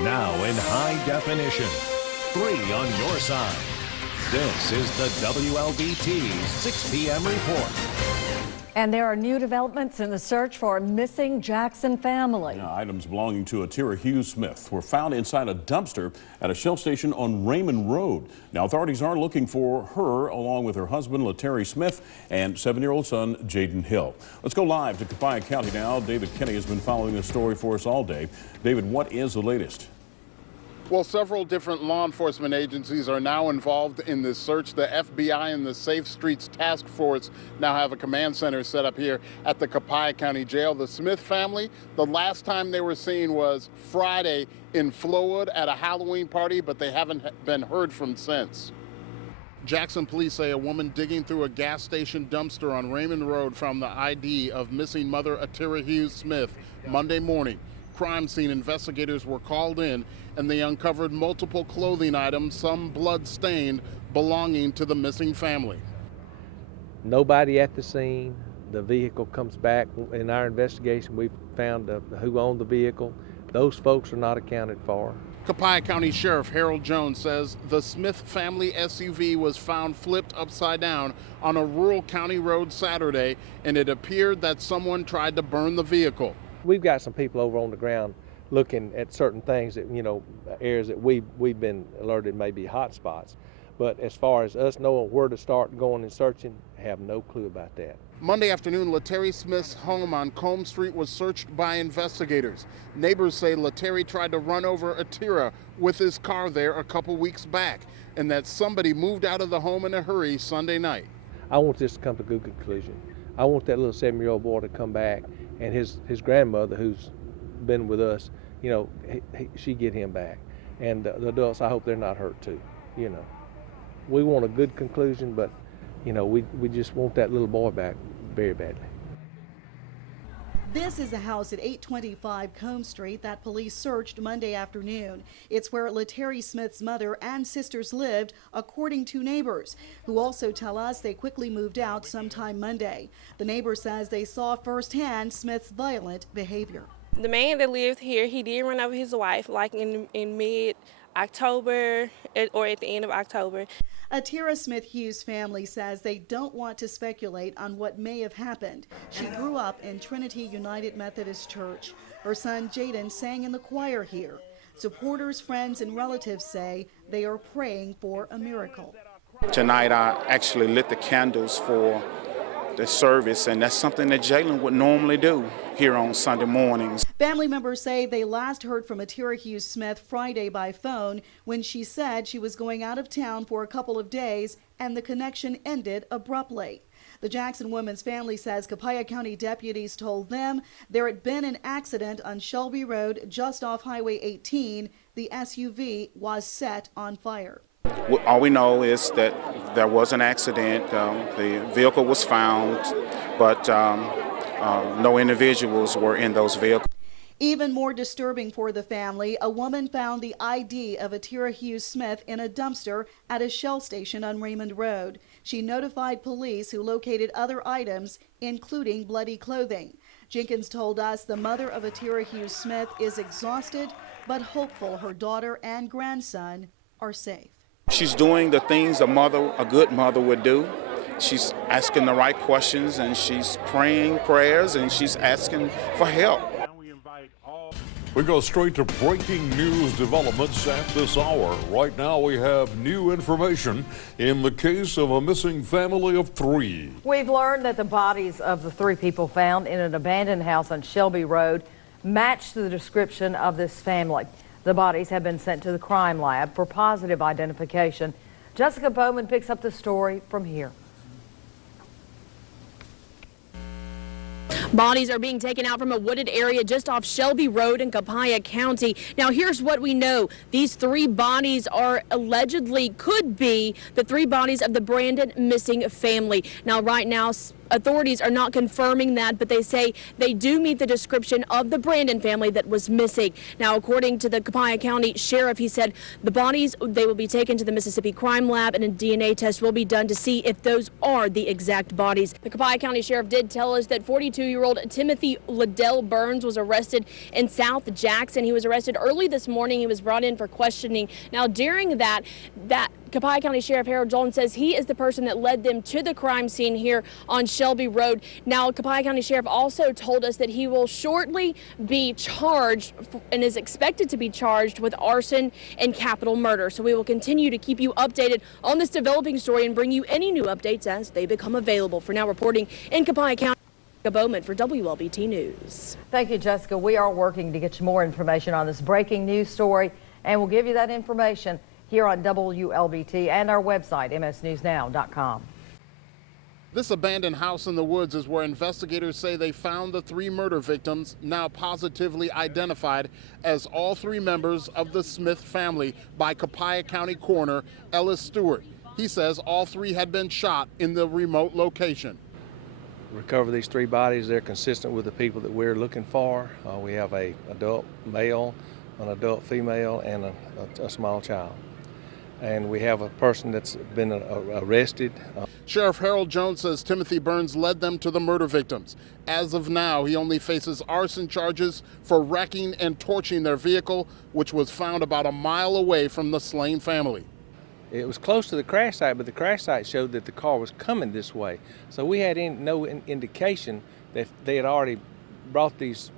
Now in high definition. 3 on your side. This is the WLBT 6 p.m. report. And there are new developments in the search for a missing Jackson family. Items belonging to Atira Hughes Smith were found inside a dumpster at a Shell station on Raymond Road. Now, authorities are looking for her along with her husband, Letary Smith, and 7-year-old son, Jaden Hill. Let's go live to Copiah County now. David Kenny has been following this story for us all day. David, what is the latest? Well, several different law enforcement agencies are now involved in this search. The FBI and the Safe Streets Task Force now have a command center set up here at the Copiah County Jail. The Smith family, the last time they were seen was Friday in Flowood at a Halloween party, but they haven't been heard from since. Jackson police say a woman digging through a gas station dumpster on Raymond Road found the ID of missing mother Atira Hughes Smith Monday morning. Crime scene investigators were called in and they uncovered multiple clothing items, some blood-stained, belonging to the missing family. Nobody at the scene. The vehicle comes back. In our investigation, we found who owned the vehicle. Those folks are not accounted for. Copiah County Sheriff Harold Jones says the Smith family SUV was found flipped upside down on a rural county road Saturday, and it appeared that someone tried to burn the vehicle. We've got some people over on the ground looking at certain things that, areas that we've been alerted may be hot spots. But as far as us knowing where to start going and searching, have no clue about that. Monday afternoon, Letary Smith's home on Combe Street was searched by investigators. Neighbors say Letary tried to run over Atira with his car there a couple weeks back, and that somebody moved out of the home in a hurry Sunday night. I want this to come to a good conclusion. I want that little 7-year-old boy to come back, and his grandmother, who's been with us, she get him back. And the adults, I hope they're not hurt too. We want a good conclusion, but we just want that little boy back very badly. This is a house at 825 Combe Street that police searched Monday afternoon. It's where Letary Smith's mother and sisters lived, according to neighbors, who also tell us they quickly moved out sometime Monday. The neighbor says they saw firsthand Smith's violent behavior. The man that lived here, he did run over his wife like in mid-October or at the end of October. Atira Smith Hughes' family says they don't want to speculate on what may have happened. She grew up in Trinity United Methodist Church. Her son Jaden sang in the choir here. Supporters, friends, and relatives say they are praying for a miracle. Tonight I actually lit the candles for the service, and that's something that Jalen would normally do here on Sunday mornings. Family members say they last heard from Atira Hughes Smith Friday by phone when she said she was going out of town for a couple of days and the connection ended abruptly. The Jackson woman's family says Copiah County deputies told them there had been an accident on Shelby Road just off Highway 18. The SUV was set on fire. All we know is that there was an accident. The vehicle was found, but no individuals were in those vehicles. Even more disturbing for the family, a woman found the ID of Atira Hughes Smith in a dumpster at a Shell station on Raymond Road. She notified police, who located other items, including bloody clothing. Jenkins told us the mother of Atira Hughes Smith is exhausted, but hopeful her daughter and grandson are safe. She's doing the things a good mother would do. She's asking the right questions, and she's praying prayers, and she's asking for help. We go straight to breaking news developments at this hour. Right now we have new information in the case of a missing family of 3. We've learned that the bodies of the 3 people found in an abandoned house on Shelby Road match the description of this family. The bodies have been sent to the crime lab for positive identification. Jessica Bowman picks up the story from here. Bodies are being taken out from a wooded area just off Shelby Road in Copiah County. Now, here's what we know. These 3 bodies are allegedly could be the 3 bodies of the Brandon missing family. Now, right now, authorities are not confirming that, but they say they do meet the description of the Brandon family that was missing. Now, according to the Copiah County Sheriff, he said the bodies, they will be taken to the Mississippi Crime Lab and a DNA test will be done to see if those are the exact bodies. The Copiah County Sheriff did tell us that 42-year-old Timothy Liddell Burns was arrested in South Jackson. He was arrested early this morning. He was brought in for questioning. Now, during that Copiah County Sheriff Harold Jones says he is the person that led them to the crime scene here on Shelby Road. Now, Copiah County Sheriff also told us that he will shortly be charged and is expected to be charged with arson and capital murder. So we will continue to keep you updated on this developing story and bring you any new updates as they become available. For now, reporting in Copiah County, Bowman for WLBT News. Thank you, Jessica. We are working to get you more information on this breaking news story, and we'll give you that information here on WLBT and our website, msnewsnow.com. This abandoned house in the woods is where investigators say they found the 3 murder victims, now positively identified as all 3 members of the Smith family by Copiah County Coroner Ellis Stewart. He says all 3 had been shot in the remote location. Recover these 3 bodies. They're consistent with the people that we're looking for. We have an adult male, an adult female, and a small child. And we have a person that's been arrested. Sheriff Harold Jones says Timothy Burns led them to the murder victims. As of now, he only faces arson charges for wrecking and torching their vehicle, which was found about a mile away from the slain family. It was close to the crash site, but the crash site showed that the car was coming this way. So we had no indication that they had already brought these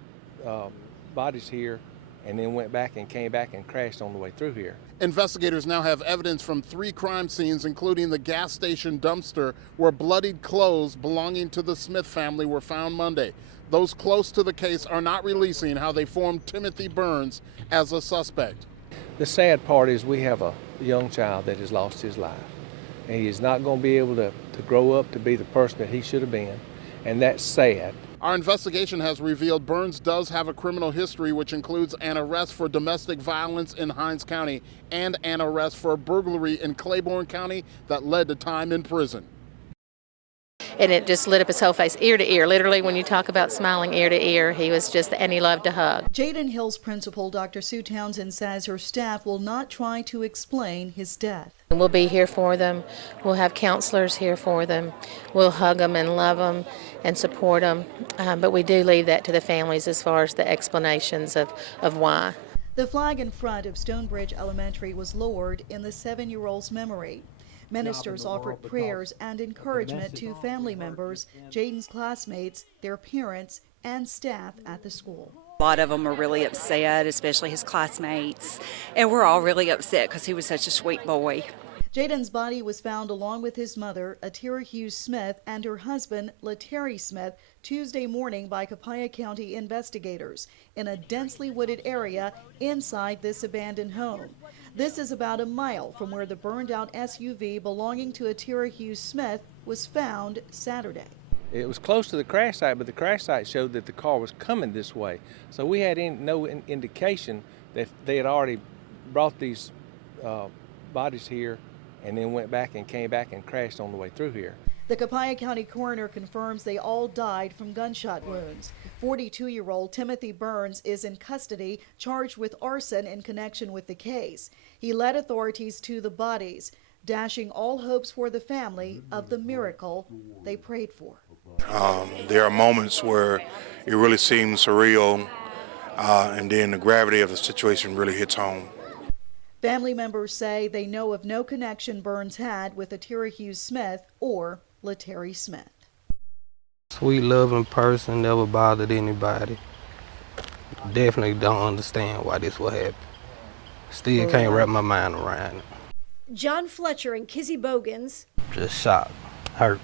bodies here and then went back and came back and crashed on the way through here. Investigators now have evidence from 3 crime scenes, including the gas station dumpster where bloodied clothes belonging to the Smith family were found Monday. Those close to the case are not releasing how they formed Timothy Burns as a suspect. The sad part is we have a young child that has lost his life, and he is not going to be able to grow up to be the person that he should have been, and that's sad. Our investigation has revealed Burns does have a criminal history, which includes an arrest for domestic violence in Hinds County and an arrest for burglary in Claiborne County that led to time in prison. And it just lit up his whole face, ear to ear. Literally, when you talk about smiling ear to ear, he was just, and he loved to hug. Jaden Hill's principal, Dr. Sue Townsend, says her staff will not try to explain his death. We'll be here for them. We'll have counselors here for them. We'll hug them and love them and support them. But we do leave that to the families as far as the explanations of why. The flag in front of Stonebridge Elementary was lowered in the 7-year-old's memory. Ministers offered prayers and encouragement to family members, Jaden's classmates, their parents, and staff at the school. A lot of them are really upset, especially his classmates, and we're all really upset because he was such a sweet boy. Jaden's body was found along with his mother, Atira Hughes Smith, and her husband, Letary Smith, Tuesday morning by Copiah County investigators in a densely wooded area inside this abandoned home. This is about a mile from where the burned-out SUV belonging to Atira Hughes Smith was found Saturday. It was close to the crash site, but the crash site showed that the car was coming this way. So we had no indication that they had already brought these bodies here and then went back and came back and crashed on the way through here. The Copiah County coroner confirms they all died from gunshot wounds. 42-year-old Timothy Burns is in custody, charged with arson in connection with the case. He led authorities to the bodies, dashing all hopes for the family of the miracle they prayed for. There are moments where it really seems surreal, and then the gravity of the situation really hits home. Family members say they know of no connection Burns had with Atira Hughes Smith or Letary Smith. Sweet, loving person, never bothered anybody. Definitely don't understand why this would happen. Still can't wrap my mind around it. John Fletcher and Kizzy Bogans, Just shocked, hurt,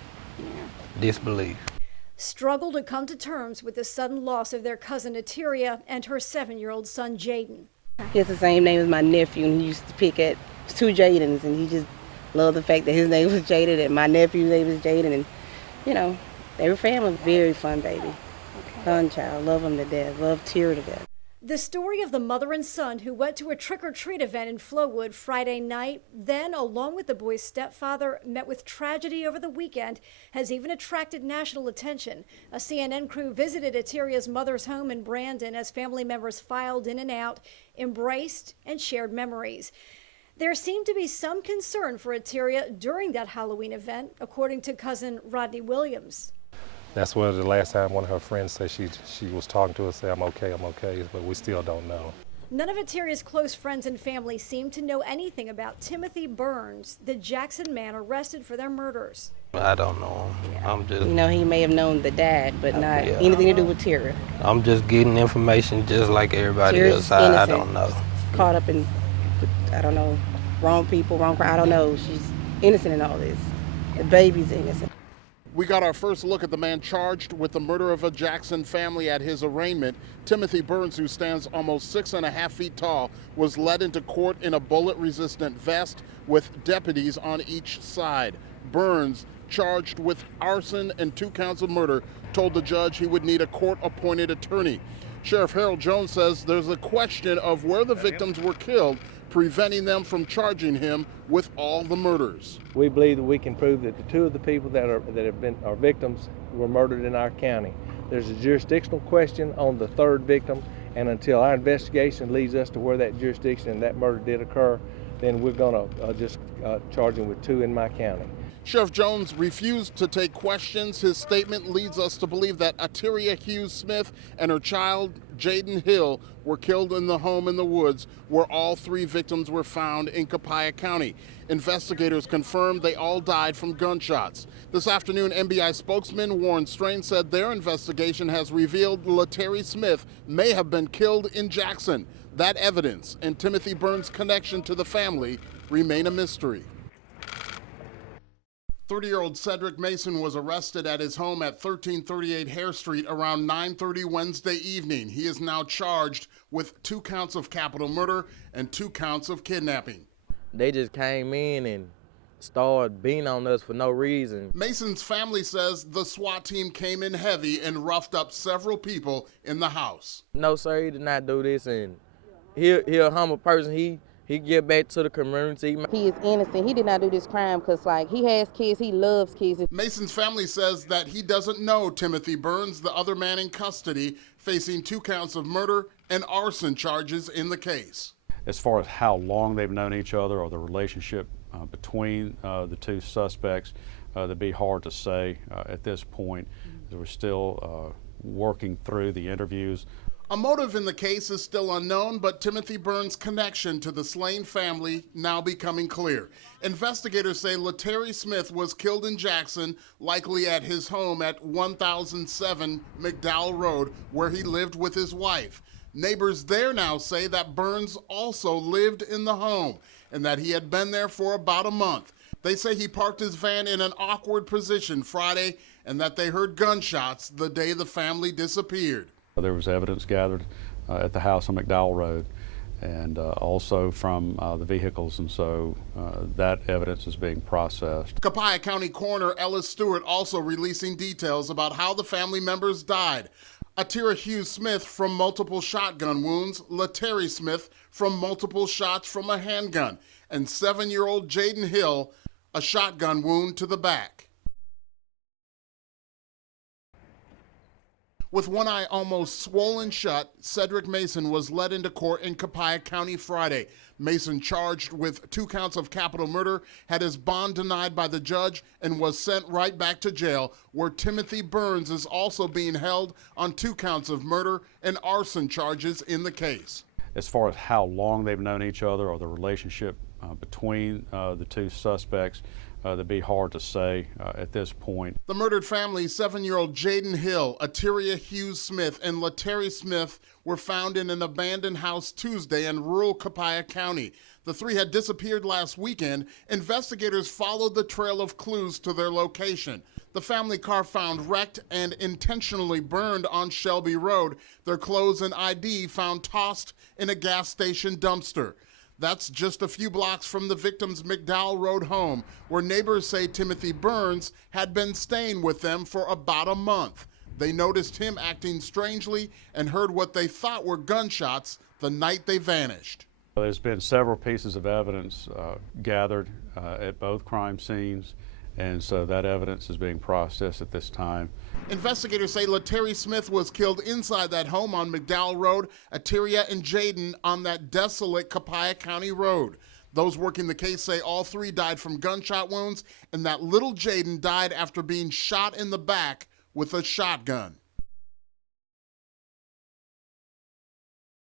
disbelief. struggle to come to terms with the sudden loss of their cousin Atiria and her 7-year-old son Jaden. He has the same name as my nephew, and he used to pick at 2 Jadens, and he just loved the fact that his name was Jaden and my nephew's name was Jaden, and you know, they were family. Very fun baby, fun child, love him to death, love Tira to death. The story of the mother and son who went to a trick-or-treat event in Flowood Friday night, then, along with the boy's stepfather, met with tragedy over the weekend, has even attracted national attention. A CNN crew visited Ateria's mother's home in Brandon as family members filed in and out, embraced, and shared memories. There seemed to be some concern for Ateria during that Halloween event, according to cousin Rodney Williams. That's one of the last time one of her friends said she was talking to us, say, I'm okay, but we still don't know. None of Ateria's close friends and family seem to know anything about Timothy Burns, the Jackson man arrested for their murders. I don't know him. I'm just... You know, he may have known the dad, but not anything to do with Tira. I'm just getting information just like everybody Tira's else. I don't know. Caught up in, I don't know, wrong people, wrong crowd. I don't know. She's innocent in all this. The baby's innocent. We got our first look at the man charged with the murder of a Jackson family at his arraignment. Timothy Burns, who stands almost 6.5 feet tall, was led into court in a bullet-resistant vest with deputies on each side. Burns, charged with arson and 2 counts of murder, told the judge he would need a court-appointed attorney. Sheriff Harold Jones says there's a question of where the victims were killed, preventing them from charging him with all the murders. We believe that we can prove that the 2 of the people that have been our victims were murdered in our county. There's a jurisdictional question on the 3rd victim, and until our investigation leads us to where that jurisdiction and that murder did occur, then we're going to just charge him with 2 in my county. Sheriff Jones refused to take questions. His statement leads us to believe that Ateria Hughes Smith and her child, Jaden Hill, were killed in the home in the woods where all 3 victims were found in Copiah County. Investigators confirmed they all died from gunshots. This afternoon, NBI spokesman Warren Strain said their investigation has revealed Laterry Smith may have been killed in Jackson. That evidence and Timothy Burns' connection to the family remain a mystery. 30-year-old Cedric Mason was arrested at his home at 1338 Hare Street around 9:30 Wednesday evening. He is now charged with 2 counts of capital murder and 2 counts of kidnapping. They just came in and started beating on us for no reason. Mason's family says the SWAT team came in heavy and roughed up several people in the house. No, sir, he did not do this, and he a humble person. He give back to the community. He is innocent. He did not do this crime because, like, he has kids. He loves kids. Mason's family says that he doesn't know Timothy Burns, the other man in custody, facing 2 counts of murder and arson charges in the case. As far as how long they've known each other or the relationship between the 2 suspects, that'd be hard to say at this point. We're still working through the interviews. A motive in the case is still unknown, but Timothy Burns' connection to the slain family now becoming clear. Investigators say Laterry Smith was killed in Jackson, likely at his home at 1007 McDowell Road, where he lived with his wife. Neighbors there now say that Burns also lived in the home and that he had been there for about a month. They say he parked his van in an awkward position Friday and that they heard gunshots the day the family disappeared. There was evidence gathered at the house on McDowell Road and also from the vehicles, and so that evidence is being processed. Copiah County Coroner Ellis Stewart also releasing details about how the family members died. Ateria Hughes Smith from multiple shotgun wounds, Laterry Smith from multiple shots from a handgun, and 7-year-old Jaden Hill, a shotgun wound to the back. With one eye almost swollen shut, Cedric Mason was led into court in Copiah County Friday. Mason, charged with 2 counts of capital murder, had his bond denied by the judge and was sent right back to jail, where Timothy Burns is also being held on 2 counts of murder and arson charges in the case. As far as how long they've known each other or the relationship between the 2 suspects, that'd be hard to say at this point. The murdered family, 7-year-old Jaden Hill, Ateria Hughes Smith, and Laterry Smith were found in an abandoned house Tuesday in rural Copiah County. The 3 had disappeared last weekend. Investigators followed the trail of clues to their location. The family car found wrecked and intentionally burned on Shelby Road. Their clothes and ID found tossed in a gas station dumpster. That's just a few blocks from the victim's McDowell Road home, where neighbors say Timothy Burns had been staying with them for about a month. They noticed him acting strangely and heard what they thought were gunshots the night they vanished. There's been several pieces of evidence gathered at both crime scenes, and so that evidence is being processed at this time. Investigators say Letary Smith was killed inside that home on McDowell Road, Atiria and Jaden on that desolate Copiah County road. Those working the case say all three died from gunshot wounds, and that little Jaden died after being shot in the back with a shotgun.